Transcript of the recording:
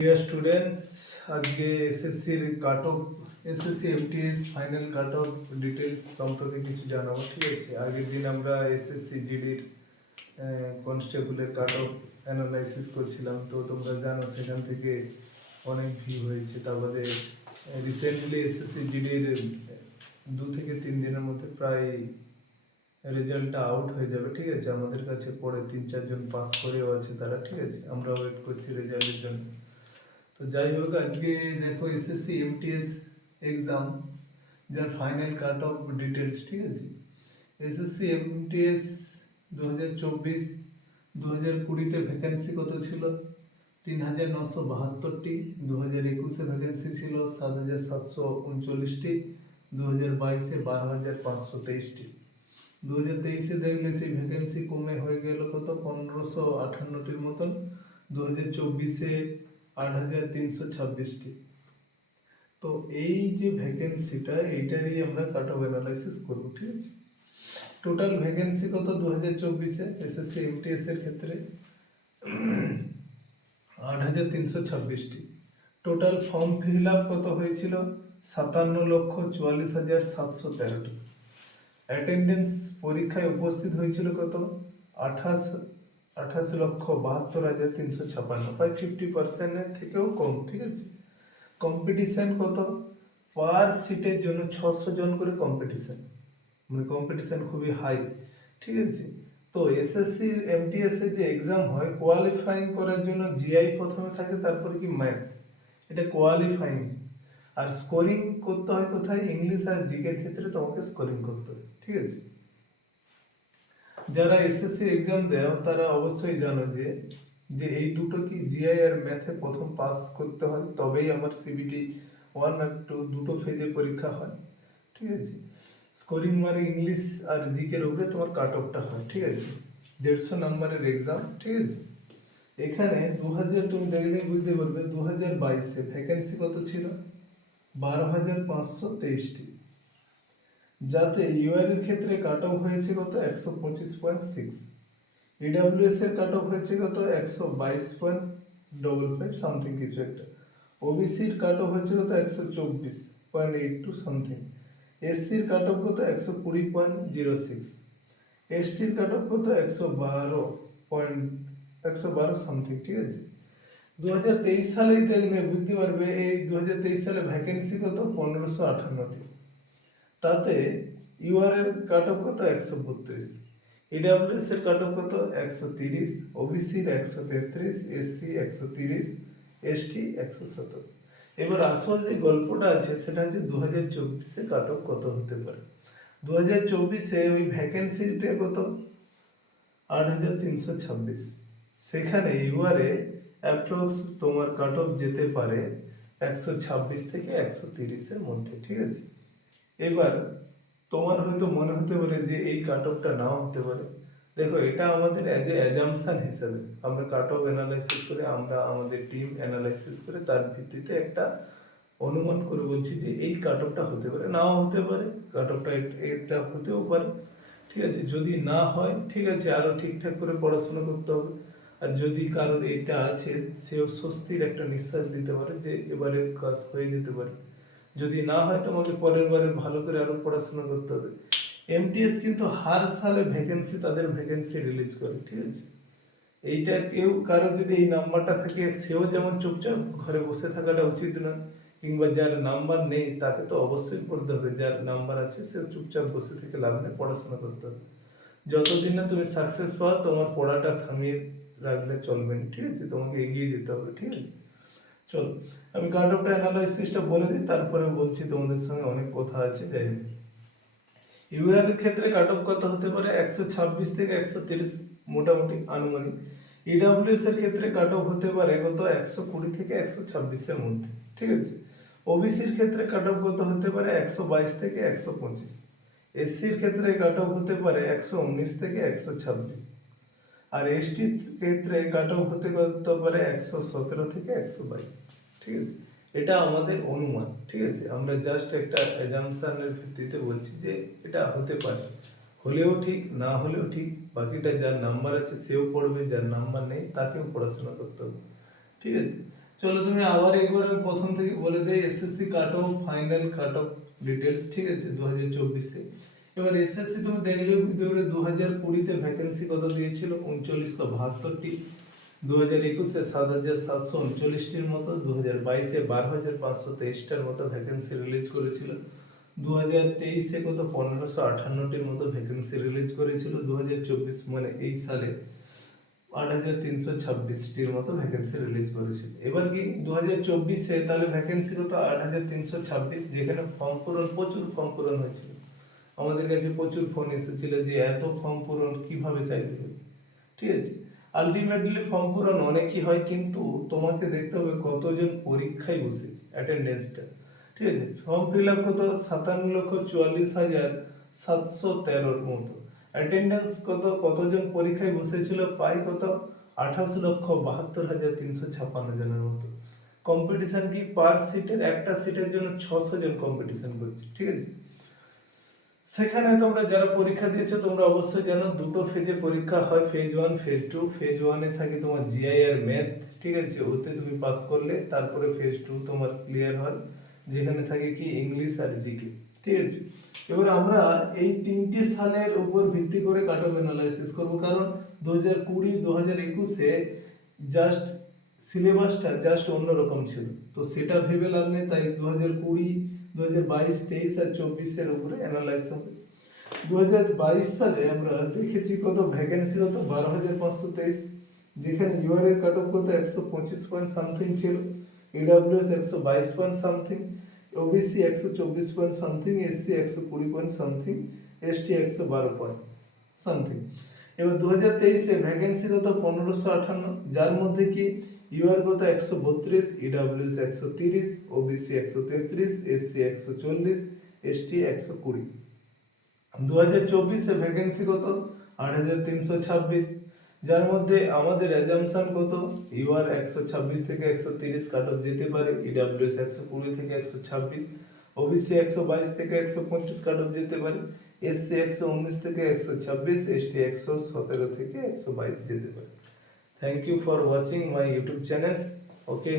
Dear students, আজকে এসএসসির cut off SSC MTS final cut off details সম্পর্কে কিছু জানাবো। ঠিক আছে, আগের দিন আমরা এসএসসি জিডির কনস্টেবলের কাট অফ অ্যানালাইসিস করছিলাম, তো তোমরা জানো সেখান থেকে অনেক ভিউ হয়েছে। তারপরে রিসেন্টলি এসএসসি জিডির 2 থেকে 3 দিনের মধ্যে প্রায় রেজাল্টটা আউট হয়ে যাবে। ঠিক আছে, আমাদের কাছে পরে 3-4 জন পাস করেও আছে তারা। ঠিক আছে, আমরা ওয়েট করছি রেজাল্টের জন্য। তো যাই হোক, আজকে দেখো এসএসসি এমটিএস এক্সাম যার ফাইনাল কাট অফ ডিটেলস। ঠিক আছে, এসএসসি এমটিএস 2024 2020-তে ভ্যাকেন্সি কত ছিল? 3972টি। 2021-এ ভ্যাকেন্সি ছিল 7739টি। 2022-এ 12523টি। 2023-এ দেখলে সেই ভ্যাকেন্সি কমে হয়ে গেল কত? 1558টির মতন। 2024-এ 8326টি। তো এই যে ভ্যাকেন্সিটা, এইটারই আমরা কাট অফ অ্যানালাইসিস করবো। ঠিক আছে, টোটাল ভ্যাকেন্সি কত 2024-এ এসএসসি এমটিএস এর ক্ষেত্রে? 8326টি। টোটাল ফর্ম ফিল আপ কত হয়েছিল? 57,44,713টি। অ্যাটেন্ডেন্স পরীক্ষায় উপস্থিত হয়েছিল কত? 28,72,356, প্রায় 50%-এর থেকেও কম। ঠিক আছে, কম্পিটিশন কত? পার সিটের জন্য 600 জন করে কম্পিটিশন, মানে কম্পিটিশন খুবই হাই। ঠিক আছে, তো এসএসসি এমটিএস এর যে এক্সাম হয়, কোয়ালিফাইং করার জন্য জিআই প্রথমে থাকে, তারপরে কি ম্যাথ, এটা কোয়ালিফাইং। আর স্কোরিং করতে হয় কোথায়? ইংলিশ আর জিকের ক্ষেত্রে তোমাকে স্কোরিং করতে হয়। ঠিক আছে, যারা এসএসসি এক্সাম দেও তারা অবশ্যই জানো যে যে এই দুটো কি জিআই আর ম্যাথে প্রথম পাস করতে হয়, তবেই আমার সিবিটি 1 আর 2 দুটো ফেজে পরীক্ষা হয়। ঠিক আছে, স্কোরিং মানে ইংলিশ আর জিকের উপরে তোমার কাট অফটা হয়। ঠিক আছে, 150 নম্বরের এক্সাম। ঠিক আছে, এখানে 2000 তুমি দেখলে বুঝতে পারবে 2022-এ ভ্যাকেন্সি কত ছিল? 12,523টি। যাতে ইউআর এর ক্ষেত্রে কাট অফ হয়েছে কত? 125.6। ইডাব্লিউএস এর কাট অফ হয়েছে কত? 122.55 সামথিং কিছু একটা। ওবিসির কাট অফ হয়েছে কত? 124.82 সামথিং। এসসির কাট অফ কত? 120.06। এসটির কাট অফ কত? 112 সামথিং। ঠিক আছে, 2023 সালেই দেখলে বুঝতে পারবে এই 2023 সালে ভ্যাকেন্সি কত? 1558টি। তাতে ইউআর এর কাট অফ কত? 132। ইডাব্লিউএস এর কাট অফ কত? 130। ওবিসির 133, এসসি 130, এসটি 127। এবার আসল যে গল্পটা আছে সেটা হচ্ছে 2024-এ কাট অফ কত হতে পারে। 2024-এ ওই ভ্যাকেন্সিটা কত? 8,326। সেখানে ইউআরে অ্যাপ্রক্স তোমার কাট অফ যেতে পারে 126 থেকে 130-এর মধ্যে। ঠিক আছে, এবার তোমার হয়তো মনে হতে পারে যে এই কাট অফটা নাও হতে পারে। দেখো, এটা আমাদের অ্যাজ এ অ্যাজাম্পশন হিসেবে আমরা কাট অফ অ্যানালাইসিস করে, আমরা আমাদের টিম অ্যানালাইসিস করে তার ভিত্তিতে একটা অনুমান করে বলছি যে এই কাট অফটা হতে পারে, নাও হতে পারে। কাট অফটা এটা হতেও পারে। ঠিক আছে, যদি না হয় ঠিক আছে, আরও ঠিকঠাক করে পড়াশোনা করতে হবে। আর যদি কারোর এটা আছে, সেও স্বস্তির একটা নিঃশ্বাস দিতে পারে যে এবারের কাজ হয়ে যেতে পারে। যদি না হয় তোমাকে পরের বারে ভালো করে আরো পড়াশোনা করতে হবে। এমটিএস কিন্তু হার সালে ভ্যাকেন্সি, তাদের ভ্যাকেন্সি রিলিজ করে। ঠিক আছে, এইটা কেউ কারো যদি এই নাম্বারটা থাকে, সেও যেমন চুপচাপ ঘরে বসে থাকাটা উচিত নয়, কিংবা যার নাম্বার নেই তাকে তো অবশ্যই পড়তে হবে। যার নাম্বার আছে সেও চুপচাপ বসে থেকে লাভ নেই, পড়াশোনা করতে হবে। যতদিন না তুমি সাকসেস পাও, তোমার পড়াটা থামিয়ে রাখলে চলবে না। ঠিক আছে, তোমাকে এগিয়ে যেতে হবে। ঠিক আছে, চলো আমি কাট অফটা অ্যানালাইসিসটা বলে দিই, তারপরে বলছি, তোমাদের সঙ্গে অনেক কথা আছে। যাই হোক, ইউআর এর ক্ষেত্রে কাট অফ কত হতে পারে? 126 থেকে 130, মোটামুটি আনুমানিক। ইডাব্লিউএস এর ক্ষেত্রে কাট অফ হতে পারে কত? 120 থেকে 126-এর মধ্যে। ঠিক আছে, ওবিসির ক্ষেত্রে কাট অফ কত হতে পারে? 122 থেকে 125। এসসির ক্ষেত্রে কাট অফ হতে পারে 119 থেকে 126। আর এসটির ক্ষেত্রে কাট অফ হতে পারে 117 থেকে 122। ঠিক আছে, এটা আমাদের অনুমান। ঠিক আছে, আমরা জাস্ট একটা অ্যাজাম্পশনের ভিত্তিতে বলছি যে এটা হতে পারে, হলেও ঠিক না হলেও ঠিক। বাকিটা যার নাম্বার আছে সেও পড়বে, যার নাম্বার নেই তাকেও পড়াশোনা করতে হবে। ঠিক আছে, চলো তুমি আবার একবার আমি প্রথম থেকে বলে দেই, SSC cut off, final cut off details, ঠিক আছে, 2024-এ। এবার এসএসসি তুমি দেখলেও ভিডিওরে 2020-তে ভ্যাকেন্সি কত দিয়েছিল, 3972টি, 2021-এ 7739টির মতো, 2022-এ 12523টার মতো ভ্যাকেন্সি রিলিজ করেছিল, 2023-এ কত 1558টির মতো ভ্যাকেন্সি রিলিজ করেছিল, 2024 মানে এই সালে 8326টির মতো ভ্যাকেন্সি রিলিজ করেছিল। এবার কি 2024-এ তাহলে ভ্যাকেন্সি কত 8326, যেখানে ফর্ম পূরণ, প্রচুর ফর্ম পূরণ হয়েছিল। আমাদের কাছে প্রচুর ফোন এসেছিল যে এত ফর্ম পূরণ কিভাবে চাইতে হবে, ঠিক আছে। আলটিমেটলি ফর্ম পূরণ অনেকই হয়, কিন্তু তোমাকে দেখতে হবে কতজন পরীক্ষায় বসেছে, অ্যাটেন্ডেন্সটা, ঠিক আছে। ফর্ম ফিল আপ কত 57,44,713 মতো, অ্যাটেন্ডেন্স কতজন পরীক্ষায় বসেছিল, প্রায় কত 28,72,356 জনের মতো। কম্পিটিশন কি পার সিটের, একটা সিটের জন্য 600 জন কম্পিটিশন করছে, ঠিক আছে। সেখানে তোমরা যারা পরীক্ষা দিয়েছো তোমরা অবশ্যই জানো দুটো ফেজে পরীক্ষা হয়, ফেজ 1 ফেজ 2। ফেজ 1 এ থাকে তোমার জিআই আর ম্যাথ, ঠিক আছে, ওতে তুমি পাস করলে তারপরে ফেজ 2 তোমার ক্লিয়ার হয়, যেখানে থাকে কি ইংলিশ আর জিকে, ঠিক আছে। এবার আমরা এই তিনটি সালের উপর ভিত্তি করে কাট অফ অ্যানালাইসিস করব, কারণ 2020 2021-এ জাস্ট সিলেবাসটা জাস্ট অন্যরকম ছিল, তো সেটা ভেবে লাভ নেই, তাই 2020 2022 23 আর 24-এর উপরে অ্যানালাইজ হবে। 2022 সালে আমরা দেখেছি কত ভ্যাকেন্সি কত 12,523, যেখানে ইউআর এর কাট অফ কত 125 পয়েন্ট সামথিং ছিল, EWS 122 point something, OBC 124 point something, SC 120 point something, ST 112 point something. এবার 2023-এ ভ্যাকেন্সি কত 1558, যার মধ্যে কি ইউআর কত 132, ইডব্লিউএস 130, ওবিসি 133, এসসি 140, এসটি 120। 2024-এ ভ্যাকেন্সি কত 8,326, যার মধ্যে আমাদের অ্যাজাম্পশন কত ইউআর 126 থেকে 130 কাট অফ যেতে পারে, ইডব্লিউএস 120 থেকে 126, ওবিসি 122 থেকে 125 কাট অফ যেতে পারে, এসসি 119 থেকে 126, এসটি 117 থেকে 122 যেতে পারে। Thank you for watching my YouTube channel. Okay.